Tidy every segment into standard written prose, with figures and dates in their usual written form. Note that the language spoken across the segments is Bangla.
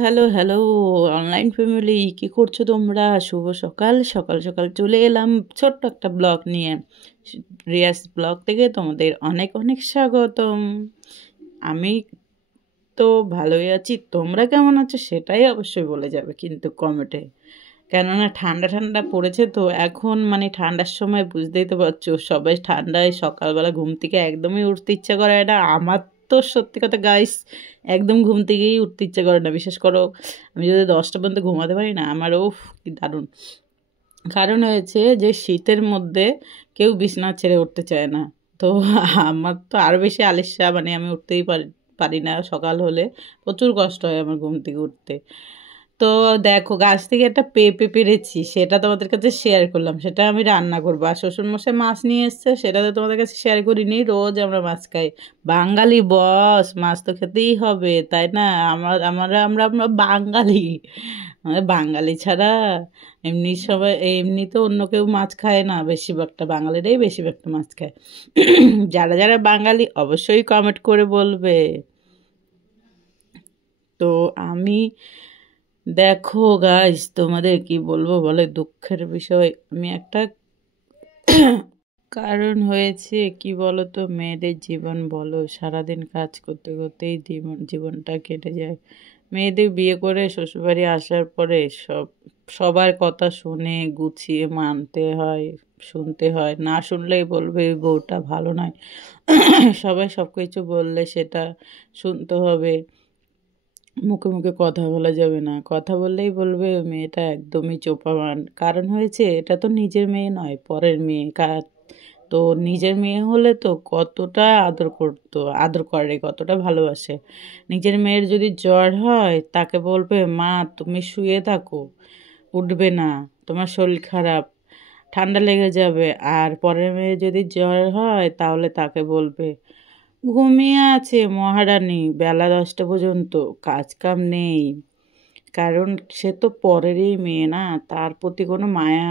হ্যালো, হ্যালো অনলাইন ফ্যামিলি কি করছো তোমরা? শুভ সকাল। সকাল, সকাল চলে এলাম ছোট্ট একটা ব্লগ নিয়ে। রিয়াস ব্লগ থেকে তোমাদের অনেক, অনেক স্বাগতম। আমি তো ভালোই আছি। তোমরা কেমন আছো সেটাই অবশ্যই বলে যাবে কিন্তু কমেন্টে। কেননা ঠান্ডা, ঠান্ডা পড়েছে তো এখন মানে ঠান্ডার সময় বুঝতেই তো পারছো সবাই ঠান্ডায় সকালবেলা ঘুম থেকে একদমই উঠতে ইচ্ছা করে না। আমার তো সত্যি কথা গাইস একদম ঘুম থেকেই উঠতে ইচ্ছা করে না। বিশেষ করো আমি যদি 10টা পর্যন্ত ঘুমাতে পারি না আমার কি দারুণ। কারণ হয়েছে যে শীতের মধ্যে কেউ বিছানা ছেড়ে উঠতে চায় না। তো আমার তো আরও বেশি আলিস্যা মানে আমি উঠতেই পারি পারি না সকাল হলে। প্রচুর কষ্ট হয় আমার ঘুম থেকে উঠতে। তো দেখো গাছ থেকে একটা পেঁপে পেরেছি সেটা তোমাদের কাছে শেয়ার করলাম। সেটা আমি রান্না করবো। আর শ্বশুরমশাই মাছ নিয়ে এসছে সেটা তো তোমাদের কাছে শেয়ার করিনি। রোজ আমরা মাছ খাই। বাঙালি বস মাছ তো খেতেই হবে তাই না? আমরা বাঙালি। আমাদের বাঙালি ছাড়া এমনি সবাই এমনি তো অন্য কেউ মাছ খায় না। বেশিরভাগটা বাঙালিরাই বেশিরভাগটা মাছ খায়। যারা যারা বাঙালি অবশ্যই কমেন্ট করে বলবে। তো আমি দেখো গাইস তোমাদের কি বলবো বলে দুঃখের বিষয়। আমি একটা কারণ হয়েছে কি বলো তো, মেয়েদের জীবন বলো সারাদিন কাজ করতে করতেই জীবনটা কেটে যায়। মেয়েদের বিয়ে করে শ্বশুরবাড়ি আসার পরে সবার কথা শুনে গুছিয়ে মানতে হয়, শুনতে হয়। না শুনলেই বলবে এই বউটা ভালো নয়। সবাই সব কিছু বললে সেটা শুনতে হবে। মুখে মুখে কথা বলা যাবে না। কথা বললেই বলবে মেয়েটা একদমই চোপাবান। কারণ হয়েছে এটা তো নিজের মেয়ে নয়, পরের মেয়ে। তো নিজের মেয়ে হলে তো কতটা আদর করতো, আদর করে, কতটা ভালোবাসে। নিজের মেয়ের যদি জ্বর হয় তাকে বলবে মা তুমি শুয়ে থাকো, উঠবে না, তোমার শরীর খারাপ, ঠান্ডা লেগে যাবে। আর পরের মেয়ে যদি জ্বর হয় তাহলে তাকে বলবে ঘুমিয়ে আছে মহারানী বেলা 10টা পর্যন্ত, কাজ কাম নেই। কারণ সে তো পরেরই মেয়ে না, তার প্রতি কোনো মায়া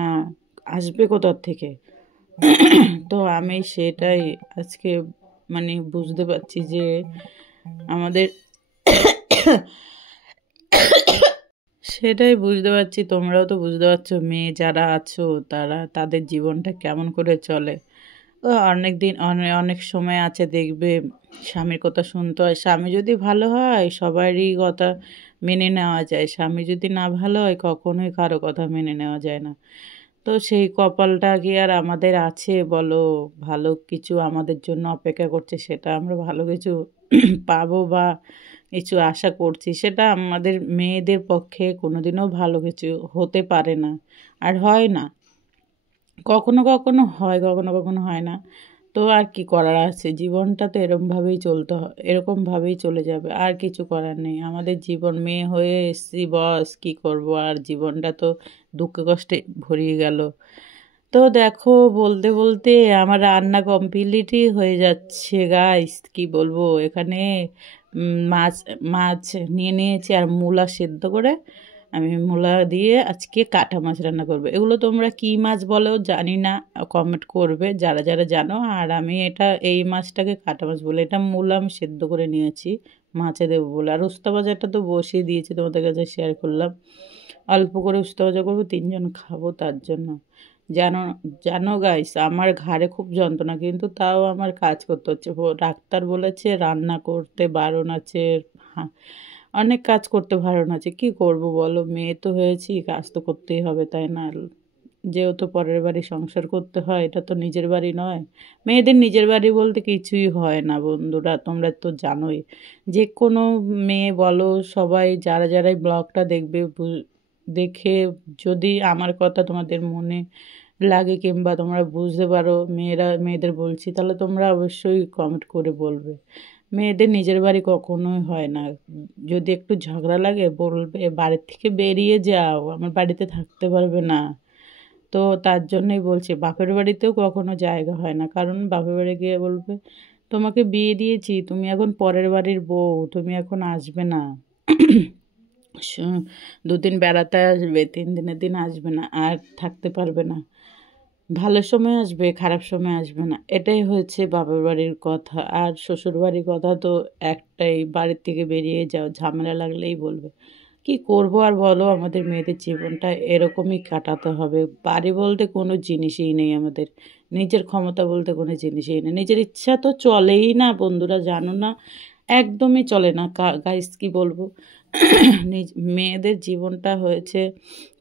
আসবে কোথার থেকে? তো আমি সেটাই আজকে মানে বুঝতে পারছি যে আমাদের সেটাই বুঝতে পারছি, তোমরাও তো বুঝতে পারছো মেয়ে যারা আছো তারা তাদের জীবনটা কেমন করে চলে। অনেক দিন অনেক অনেক সময় আছে দেখবে স্বামীর কথা শুনতে হয়। স্বামী যদি ভালো হয় সবারই কথা মেনে নেওয়া যায়, স্বামী যদি না ভালো হয় কখনোই কারো কথা মেনে নেওয়া যায় না। তো সেই কপালটা কি আর আমাদের আছে বলো? ভালো কিছু আমাদের জন্য অপেক্ষা করছে সেটা আমরা ভালো কিছু পাবো বা কিছু আশা করছি, সেটা আমাদের মেয়েদের পক্ষে কোনোদিনও ভালো কিছু হতে পারে না, আর হয় না। কখনো কখনো হয়, কখনো কখনো হয় না। তো আর কি করার আছে, জীবনটা তো এরকমভাবেই চলতে হয়, এরকমভাবেই চলে যাবে, আর কিছু করার নেই। আমাদের জীবন, মেয়ে হয়ে এসছি বস, কি করব আর, জীবনটা তো দুঃখে কষ্টে ভরিয়ে গেল। তো দেখো বলতে বলতে আমার রান্না কমপ্লিটই হয়ে যাচ্ছে গাইস। কি বলবো, এখানে মাছ মাছ নিয়ে নিয়েছি আর মূলা সেদ্ধ করে আমি মূলা দিয়ে আজকে কাটা মাছ রান্না করবো। এগুলো তোমরা কি মাছ বলো জানি না, কমেন্ট করবে যারা যারা জানো। আর আমি এই মাছটাকে কাটা মাছ বলে, এটা মূলা আমি সেদ্ধ করে নিয়েছি মাছে দেবো বলে। আর উস্তা ভাজাটা তো বসিয়ে দিয়েছি, তোমাদের কাছে শেয়ার করলাম। অল্প করে উস্তা ভাজা করবো, 3জন খাবো তার জন্য। জানো জানো গাইস আমার ঘাড়ে খুব যন্ত্রণা, কিন্তু তাও আমার কাজ করতে হচ্ছে। ডাক্তার বলেছে রান্না করতে বারণ আছে। হ্যাঁ, অনেক কাজ করতে বারণ আছে। কি করব বলো, মেয়ে তো হয়েছি, কাজ তো করতেই হবে তাই না? যেহেতু পরের বাড়ি সংসার করতে হয়, এটা তো নিজের বাড়ি নয়। মেয়েদের নিজের বাড়ি বলতে কিছুই হয় না বন্ধুরা, তোমরা তো জানোই। যে কোনো মেয়ে বলো, সবাই যারা যারাই ব্লগটা দেখবে দেখে যদি আমার কথা তোমাদের মনে লাগে কিংবা তোমরা বুঝতে পারো মেয়েদের বলছি, তাহলে তোমরা অবশ্যই কমেন্ট করে বলবে। মেয়েদের নিজের বাড়ি কখনোই হয় না। যদি একটু ঝগড়া লাগে বলবে বাড়ির থেকে বেরিয়ে যাও, আমার বাড়িতে থাকতে পারবে না। তো তার জন্যই বলছি বাপের বাড়িতেও কখনো জায়গা হয় না। কারণ বাপের বাড়ি গিয়ে বলবে তোমাকে বিয়ে দিয়েছি, তুমি এখন পরের বাড়ির বউ, তুমি এখন আসবে না। 2 দিন বেড়াতে আসবে, 3 দিনের দিন আসবে না, আর থাকতে পারবে না। ভালো সময় আসবে, খারাপ সময় আসবে না। এটাই হচ্ছে বাপের বাড়ির কথা। আর শ্বশুর বাড়ির কথা তো একটাই, বাড়ির থেকে বেরিয়ে যাও, ঝামেলা লাগলেই বলবে। কি করব আর বলো, আমাদের মেয়েদের জীবনটা এরকমই কাটাতে হবে। বাড়ি বলতে কোনো জিনিসই নেই আমাদের, নিজের ক্ষমতা বলতে কোনো জিনিসই নেই, নিজের ইচ্ছা তো চলেই না বন্ধুরা, জানো না, একদমই চলে না। গাইস কি বলবো, নিজ মেয়েদের জীবনটা হয়েছে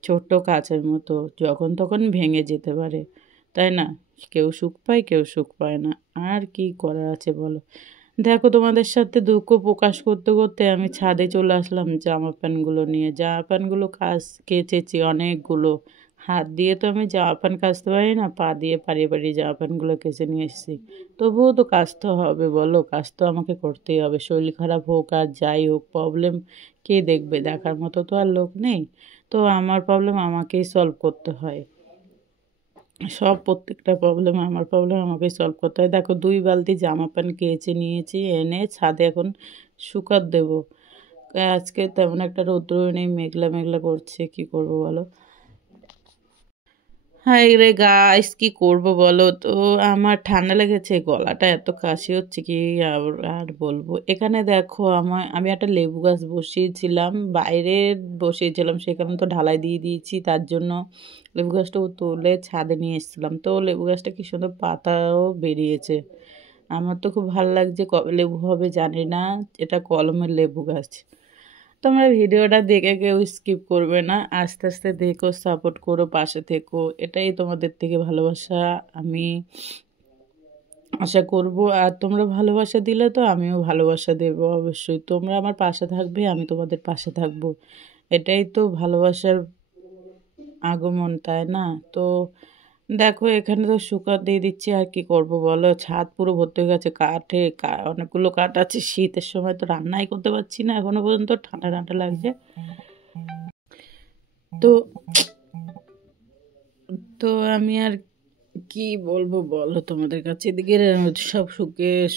ছোট্ট কাচের মতো, যখন তখন ভেঙে যেতে পারে, তাই না? কেউ সুখ পায়, কেউ সুখ পায় না। আর কি করার আছে বলো। দেখো, তোমাদের সাথে দুঃখ প্রকাশ করতে করতে আমি ছাদে চলে আসলাম জামা প্যান্টগুলো নিয়ে। জামা প্যান্টগুলো কেচেছি অনেকগুলো। হাত দিয়ে তো আমি জামা প্যান্ট কাচতে পারি না, পা দিয়ে পাড়িয়ে পাড়িয়ে জামা প্যান্টগুলো কেচে নিয়ে এসেছি। তবুও তো কাচতে হবে বলো, কাজ তো আমাকে করতেই হবে, শরীর খারাপ হোক আর যাই হোক, প্রবলেম কে দেখবে? দেখার মতো তো আর লোক নেই। তো আমার প্রবলেম আমাকেই সলভ করতে হয়। প্রত্যেকটা প্রবলেম আমাকেই সলভ করতে হয়। দেখো, 2 বালতি জামা প্যান্ট কেচে নিয়েছি, এনে ছাদে এখন শুকাত দেবো। আজকে তেমন একটা রৌদ্র নেই, মেঘলা মেঘলা করছে, কি করব বলো। হাই রে গাইস, কি করব বলো তো। আমার ঠান্ডা লেগেছে, গলাটা এত কাশি হচ্ছে কি আর আর বলবো। এখানে দেখো, আমি একটা লেবু গাছ বসিয়েছিলাম, বাইরে বসিয়েছিলাম, সেখানে তো ঢালাই দিয়ে দিয়েছি, তার জন্য লেবু গাছটা তুলে ছাদে নিয়ে এসেছিলাম। তো লেবু গাছটা কি সুন্দর পাতাও বেরিয়েছে, আমার তো খুব ভালো লাগছে। কবে লেবু হবে জানি না। এটা কলমের লেবু গাছ। তোমরা ভিডিওটা দেখে কেউ স্কিপ করবে না, আস্তে আস্তে দেখো, সাপোর্ট করো, পাশে থেকো, এটাই তোমাদের থেকে ভালোবাসা আমি আশা করব। আর তোমরা ভালোবাসা দিলে তো আমিও ভালোবাসা দেবো অবশ্যই। তোমরা আমার পাশে থাকবে, আমি তোমাদের পাশে থাকবো, এটাই তো ভালোবাসার আগমন, তাই না? তো দেখো, এখানে তো শুকার দিয়ে দিচ্ছি, আর কি করব বলো। ছাদ পুরো ভর্তি হয়ে গেছে কাঠে, অনেকগুলো কাঠ আছে। শীতের সময় তো রান্নাই করতে পারছি না এখনো পর্যন্ত, ঠান্ডা ঠান্ডা লাগছে। তো তো আমি আর কি বলবো বলো তোমাদের কাছে। এদিকে সব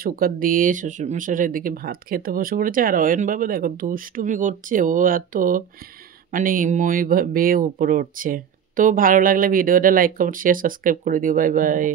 শুকার দিয়ে শ্বশুরমশাই এদিকে ভাত খেতে বসে পড়েছে, আর অয়ন বাবা দেখো দুষ্টুমি করছে, ও এত মানে মই বেয়ে উপরে উঠছে। তো ভালো লাগলে ভিডিওটা লাইক কমেন্ট শেয়ার সাবস্ক্রাইব করে দিও। Bye bye.